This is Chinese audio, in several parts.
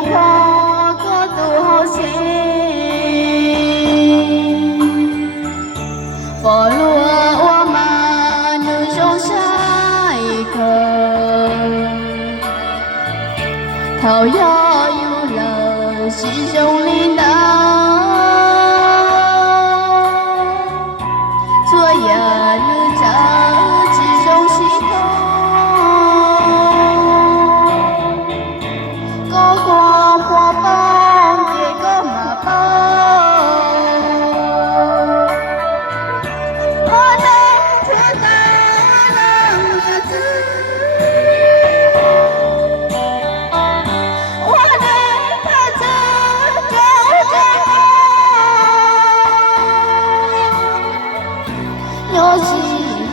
花个都好些，佛罗我们女中下一刻，头要有了心中领导，做呀女着之中心头。有寂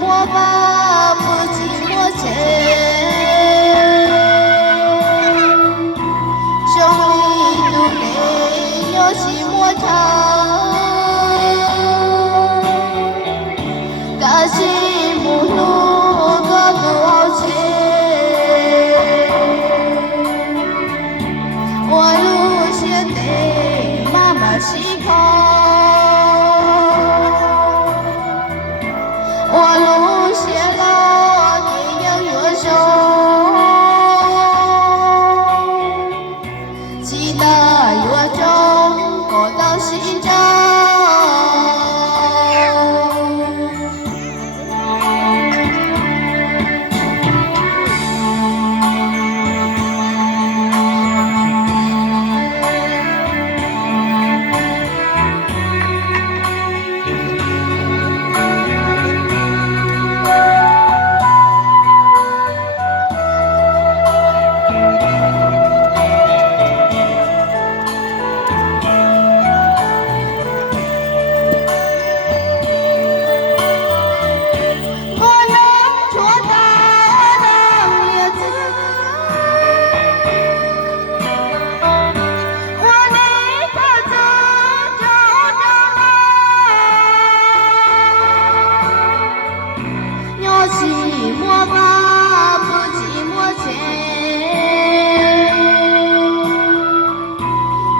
寞吧，不寂寞情，兄弟都给有寂寞长，大心不怒个多好情，我路线得妈妈心口。我路线了，你要越走，期待越重，过到心中。寂寞吧，不寂寞情，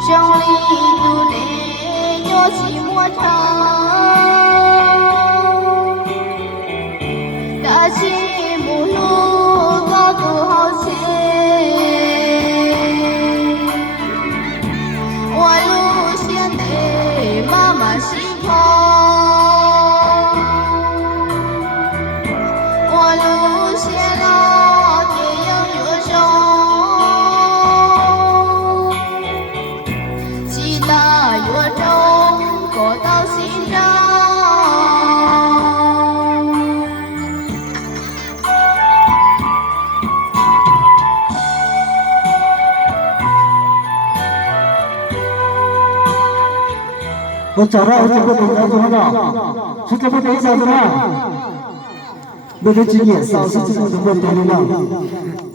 兄弟都得有寂寞长，大情不怒个都好情，我路线得妈妈心头。我路线了，天涯越走，期待越重，过到心上。我找到这个东西怎么的？是这么得啥子呢？那个经验，少是这么的问题了。